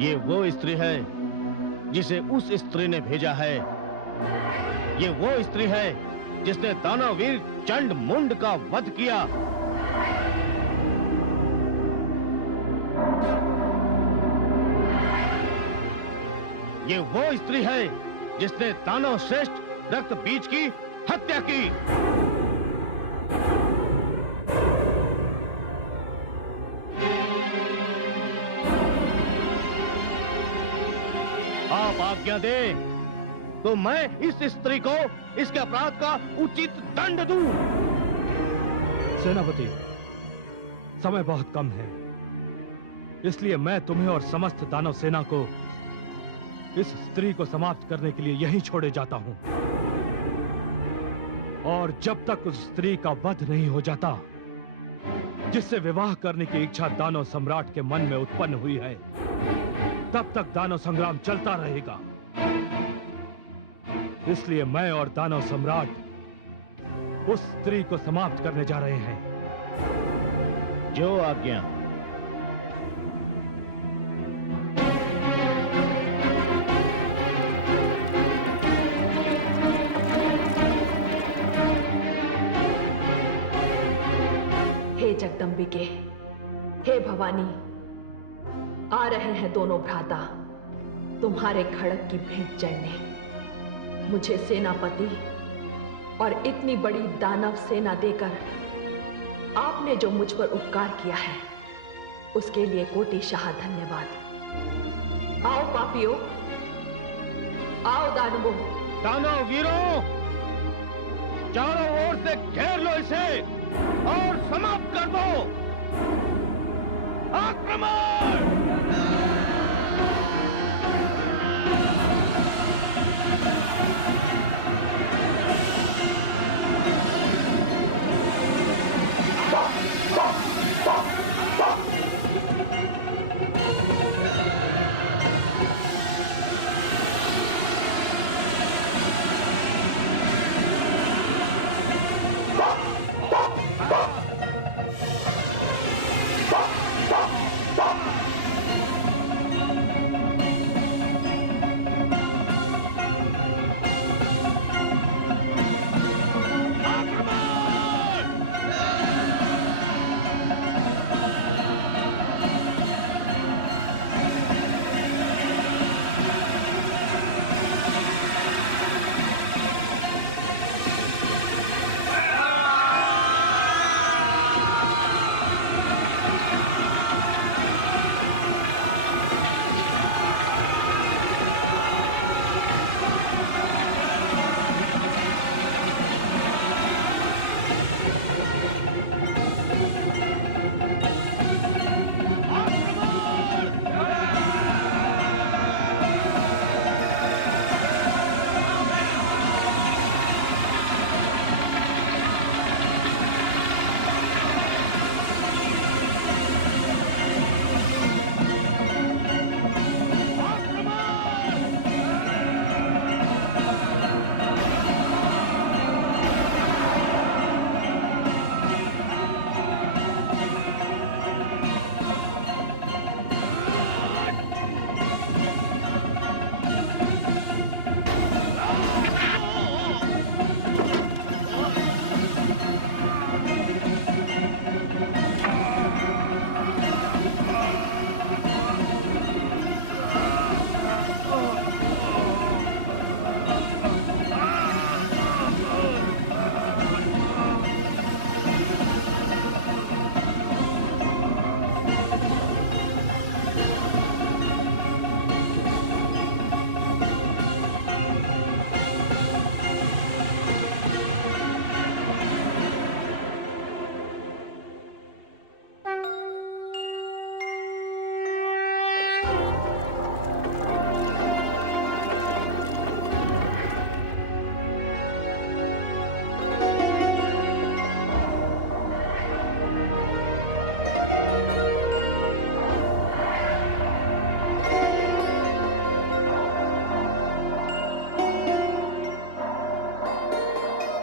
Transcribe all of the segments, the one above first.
ये वो स्त्री है जिसे उस स्त्री ने भेजा है। ये वो स्त्री है जिसने दानववीर चंड मुंड का वध किया। ये वो स्त्री है जिसने दानव श्रेष्ठ रक्त बीज की हत्या की। आप आज्ञा दे तो मैं इस स्त्री को इसके अपराध का उचित दंड दूं। सेनापति, समय बहुत कम है, इसलिए मैं तुम्हें और समस्त दानव सेना को इस स्त्री को समाप्त करने के लिए यहीं छोड़े जाता हूं। और जब तक उस स्त्री का वध नहीं हो जाता जिससे विवाह करने की इच्छा दानव सम्राट के मन में उत्पन्न हुई है, तब तक दानव संग्राम चलता रहेगा। इसलिए मैं और दानव सम्राट उस स्त्री को समाप्त करने जा रहे हैं। जो आज्ञा। हे जगदंबिके, हे भवानी, आ रहे हैं दोनों भ्राता तुम्हारे खड़ग की भेंट चढ़ने। मुझे सेनापति और इतनी बड़ी दानव सेना देकर आपने जो मुझ पर उपकार किया है, उसके लिए कोटिशाह धन्यवाद। आओ पापियों, आओ दानवों। दानव वीरों, चारों ओर से घेर लो इसे और समाप्त कर दो। आक्रमण!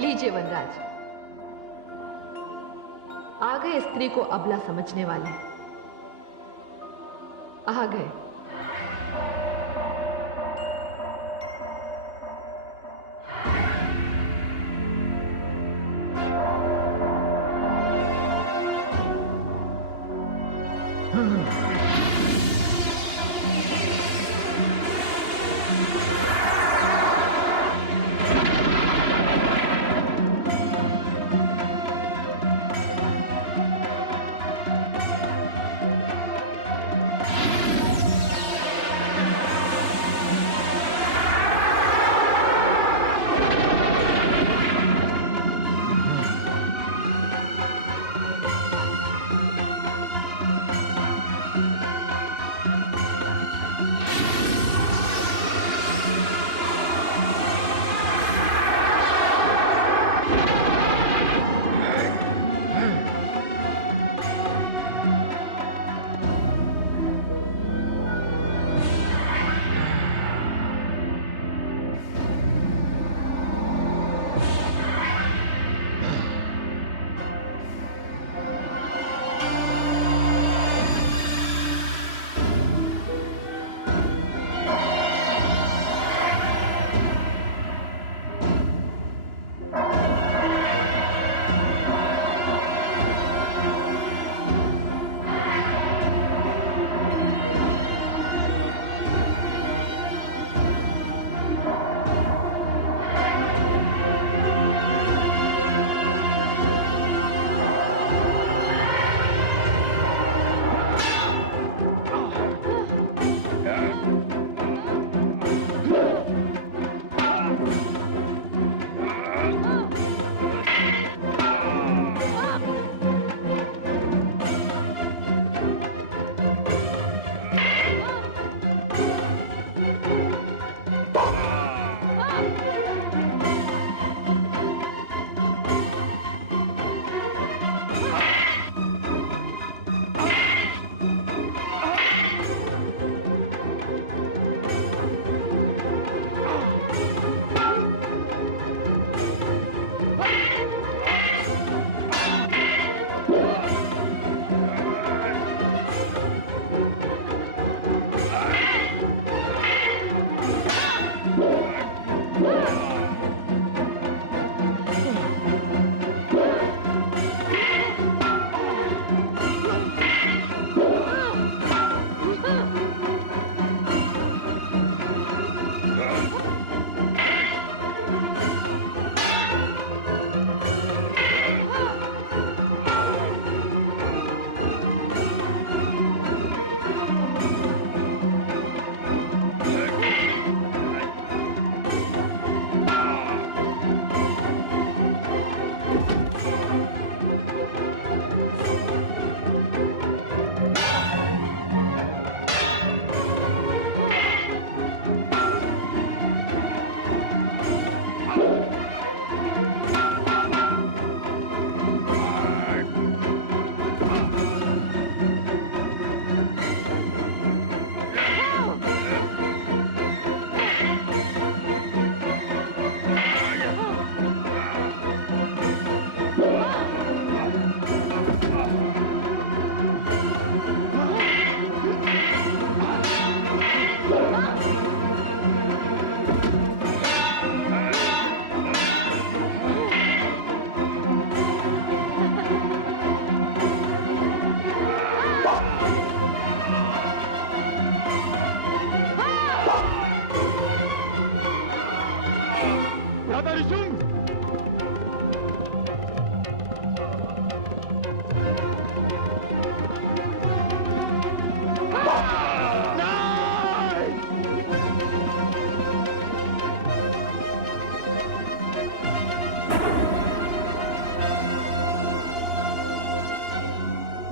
लीजिए वनराज, आ गए स्त्री को अबला समझने वाले, आ गए।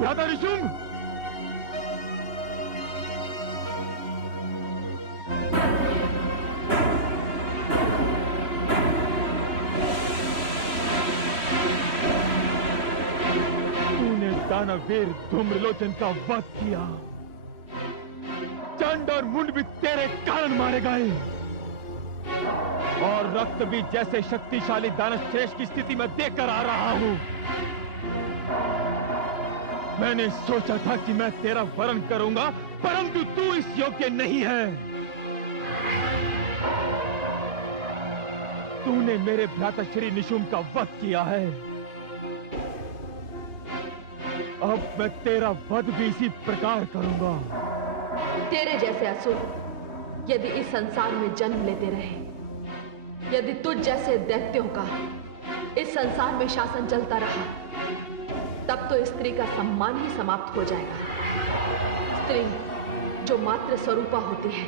भ्राता निशुंभ, तूने दानवीर धूम्रलोचन का वध किया। चंड और मुंड भी तेरे कारण मारे गए, और रक्त भी जैसे शक्तिशाली दानश्रेष्ठ की स्थिति में देखकर आ रहा हूं। मैंने सोचा था कि मैं तेरा वरण करूंगा, परंतु तू इस योग्य नहीं है। तूने मेरे भ्राता श्री निशुंभ का वध किया है। अब मैं तेरा वध भी इसी प्रकार करूंगा। तेरे जैसे असुर यदि इस संसार में जन्म लेते रहे, यदि तुझ जैसे दैत्यों का इस संसार में शासन चलता रहा, तब तो स्त्री का सम्मान ही समाप्त हो जाएगा। स्त्री जो मात्र स्वरूपा होती है,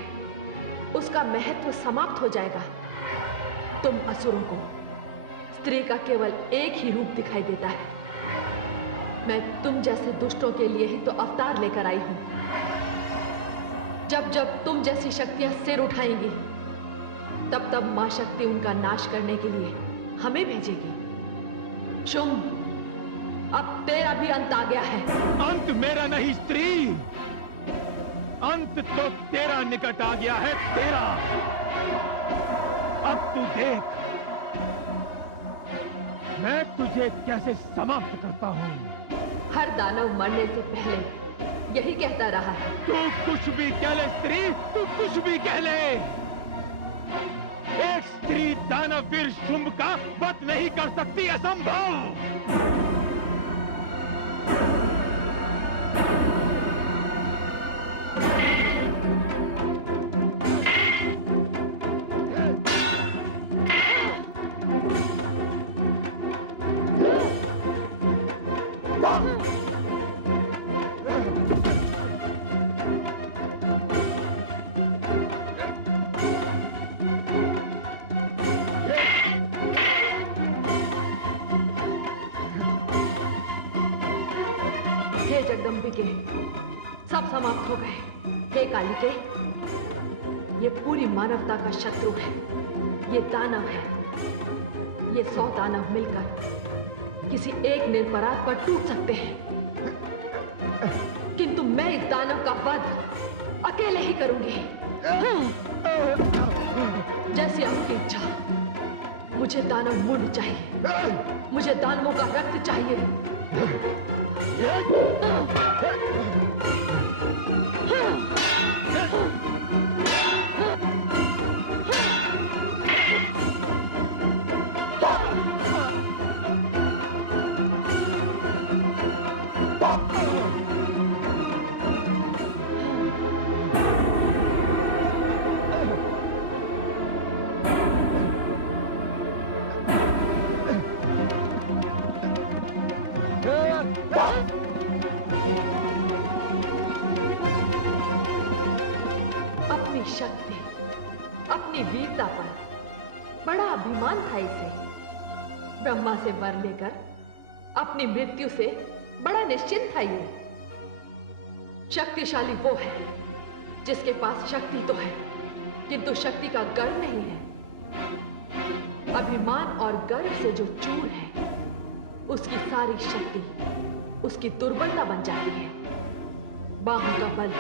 उसका महत्व समाप्त हो जाएगा। तुम असुरों को स्त्री का केवल एक ही रूप दिखाई देता है। मैं तुम जैसे दुष्टों के लिए ही तो अवतार लेकर आई हूं। जब जब तुम जैसी शक्तियां सिर उठाएंगी, तब तब मां शक्ति उनका नाश करने के लिए हमें भेजेगी। शुंभ, अब तेरा भी अंत आ गया है। अंत मेरा नहीं स्त्री, अंत तो तेरा निकट आ गया है, तेरा। अब तू देख मैं तुझे कैसे समाप्त करता हूं। हर दानव मरने से पहले यही कहता रहा है। तू कुछ भी कह ले स्त्री, तू कुछ भी कह ले। एक स्त्री दानवीर शुंभ का वध नहीं कर सकती, असंभव। हे जगदम्बिके, सब समाप्त हो गए। हे कालिके, ये पूरी मानवता का शत्रु है, ये दानव है। ये 100 दानव मिलकर किसी एक निरपराध पर टूट सकते हैं, किंतु मैं इस दानव का वध अकेले ही करूंगी। जैसी आपकी इच्छा। मुझे दानव मुंड चाहिए, मुझे दानवों का रक्त चाहिए। अपनी शक्ति, अपनी वीरता पर बड़ा अभिमान था इसे। ब्रह्मा से वर लेकर अपनी मृत्यु से बड़ा निश्चिंत था ये। शक्तिशाली वो है जिसके पास शक्ति तो है, किंतु शक्ति का गर्व नहीं है। अभिमान और गर्व से जो चूर है, उसकी सारी शक्ति उसकी दुर्बलता बन जाती है। बाहों का बल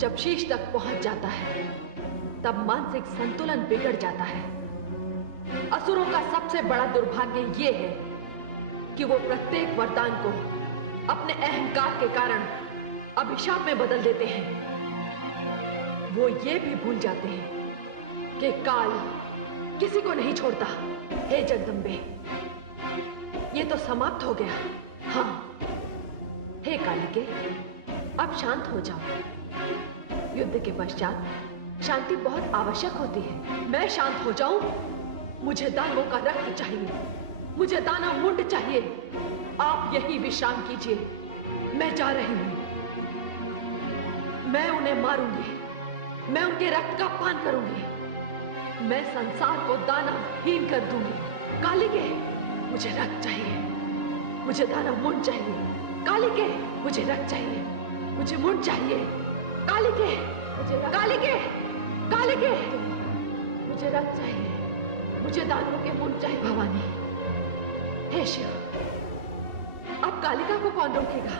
जब शीश तक पहुंच जाता है, तब मानसिक संतुलन बिगड़ जाता है। असुरों का सबसे बड़ा दुर्भाग्य यह है कि वो प्रत्येक वरदान को अपने अहंकार के कारण अभिशाप में बदल देते हैं। वो ये भी भूल जाते हैं कि काल किसी को नहीं छोड़ता। हे जगदम्बे, ये तो समाप्त हो गया। हाँ, हे कालिके, अब शांत हो जाओ। युद्ध के पश्चात शांति बहुत आवश्यक होती है। मैं शांत हो जाऊं? मुझे दानवों का रक्त चाहिए, मुझे दानव मुंड चाहिए। आप यही विश्राम कीजिए, मैं जा रही हूं। मैं उन्हें मारूंगी, मैं उनके रक्त का पान करूंगी, मैं संसार को दानवहीन कर दूंगी। कालिके, मुझे रक्त चाहिए, मुझे दानव मुंड चाहिए। कालिके, मुझे रक्त चाहिए, मुझे मुंड चाहिए। कालिके, कालिके, कालिके, मुझे रक्त चाहिए, मुझे दानवों के मुंड चाहिए। भवानी, हे शिव, अब कालिका को कौन रोकेगा?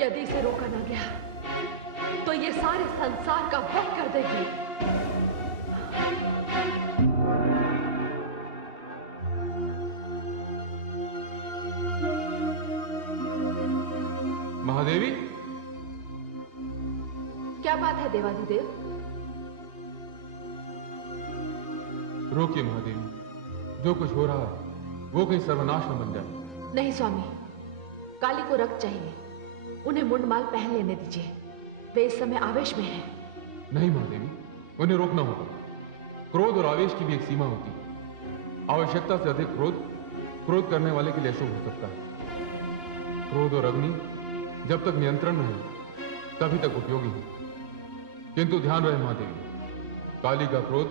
यदि इसे रोका ना गया तो ये सारे संसार का वध कर देगी। महादेवी, क्या बात है देवाधिदेव? रोकिए महादेवी, जो कुछ हो रहा है वो कहीं सर्वनाश न बन जाए। नहीं स्वामी, काली को रक्त चाहिए, उन्हें मुंडमाल पहन लेने दीजिए, वे इस समय आवेश में हैं। नहीं महादेवी, उन्हें रोकना होगा। क्रोध और आवेश की भी एक सीमा होती है। आवश्यकता से अधिक क्रोध करने वाले के लिए अशुभ हो सकता है। क्रोध और अग्नि जब तक नियंत्रण में है तभी तक उपयोगी है। किंतु ध्यान रहे महादेवी, काली का क्रोध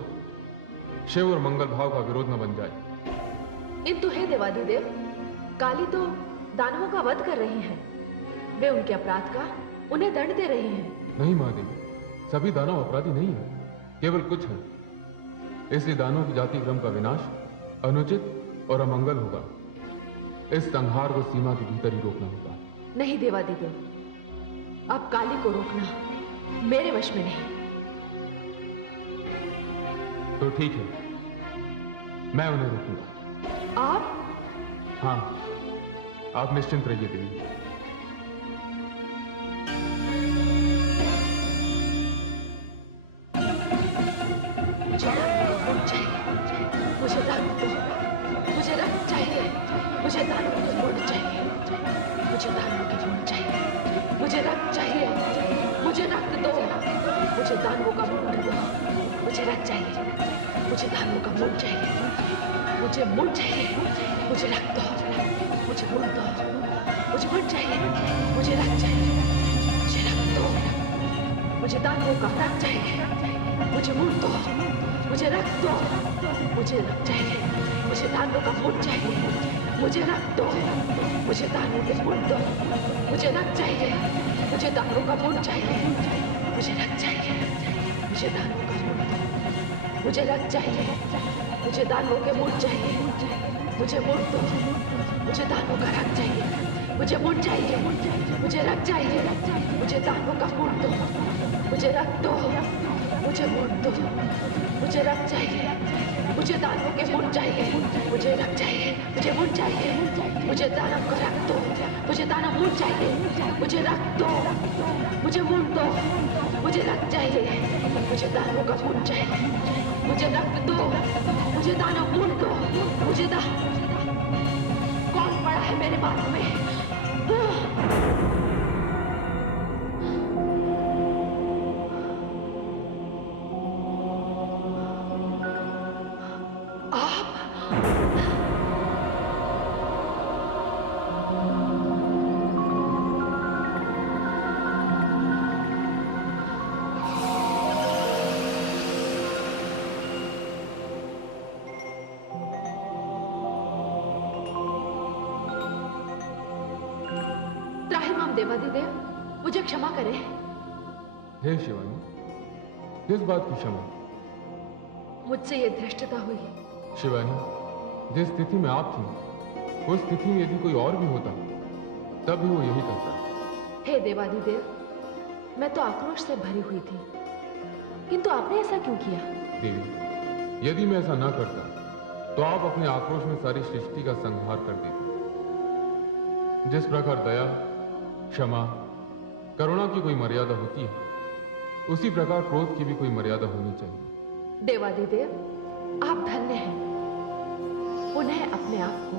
शिव और मंगल भाव का विरोध न बन जाए। किंतु हे देवाधिदेव, काली तो दानवों का वध कर रही हैं, वे उनके अपराध का उन्हें दंड दे रही हैं। नहीं महादेवी, सभी दानव अपराधी नहीं है, केवल कुछ हैं। इसलिए दानवों की जाति क्रम का विनाश अनुचित और अमंगल होगा। इस संहार को सीमा के भीतर ही रोकना होगा। नहीं देवाधिदेव, अब काली को रोकना मेरे वश में नहीं। तो ठीक है, मैं उन्हें रोकूंगा। आप? हाँ, आप निश्चिंत रहिए देवी। मुझे रक्त दो, मुझे रक्त चाहिए, मुझे दानवों के मुंड चाहिए, मुझे दानवों के मुंड चाहिए, मुझे रक्त चाहिए, मुझे रक्त दो, मुझे दानवों का मुंड दो, मुझे रक्त चाहिए, मुझे दानवों का मुंड चाहिए, मुझे मुंड चाहिए, मुझे रक्त दो, मुझे मुंड दो, मुझे मुंड चाहिए, मुझे रक्त चाहिए, मुझे रक्त दो, मुझे दानवों का रक्त चाहिए, मुझे मुंड दो, मुझे रक्त दो, मुझे रक्त चाहिए, मुझे दानवों का मुंड चाहिए, मुझे रक्त दो, मुझे दानवों के मुंड दो, मुझे रक्त चाहिए, मुझे दानवों का मुंड चाहिए, मुझे रक्त चाहिए, मुझे दानवों का मुंड दो, मुझे रक्त चाहिए, मुझे दानवों के मुंड चाहिए, मुझे मुंड दो, मुझे दानवों का रक्त चाहिए, मुझे मुंड चाहिए, मुझे रक्त चाहिए, मुझे दानवों का मुंड दो, मुझे रक्त दो, मुझे मुंड दो, मुझे रक्त चाहिए, मुझे दानवों के मुंड चाहिए, मुझे रक्त चाहिए, मुझे मुंड चाहिए, मुझे दानव का रक्त दो, मुझे दानव मुंड चाहिए, मुझे रक्त दो, मुझे मुंड दो, मुझे रक्त चाहिए, मुझे दानवों का मुंड चाहिए, मुझे रक्त दो, मुझे दानव मुंड दो, मुझे कौन पड़ा है मेरे मार्ग में? देवाधिदेव, मुझे क्षमा करें। हे शिवानी, किस बात की क्षमा? मुझसे ये धृष्टता हुई। शिवानी, जिस स्थिति में आप थी उस स्थिति में यदि कोई और भी होता तब भी वो यही करता। हे देवाधिदेव, मैं तो आक्रोश से भरी हुई थी, किंतु आपने ऐसा क्यों किया? देवी, यदि मैं ऐसा ना करता तो आप अपने आक्रोश में सारी सृष्टि का संहार कर देते। जिस प्रकार दया, क्षमा, करुणा की कोई मर्यादा होती है, उसी प्रकार क्रोध की भी कोई मर्यादा होनी चाहिए। देवाधिदेव, आप धन्य हैं। पुनः अपने आप को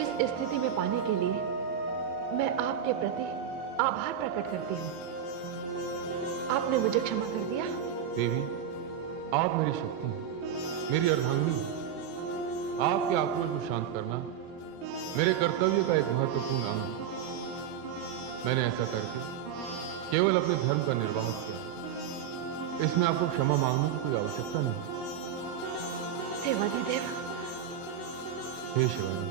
इस स्थिति में पाने के लिए मैं आपके प्रति आभार प्रकट करती हूँ। आपने मुझे क्षमा कर दिया। देवी, आप मेरी शक्ति हैं, मेरी अर्धांगिनी हैं। आपके आक्रोश को शांत करना मेरे कर्तव्य का एक महत्वपूर्ण अंग है। मैंने ऐसा करके केवल अपने धर्म का निर्वाह किया। इसमें आपको क्षमा मांगने की कोई आवश्यकता नहीं। देवाधिदेव, हे शिवानी,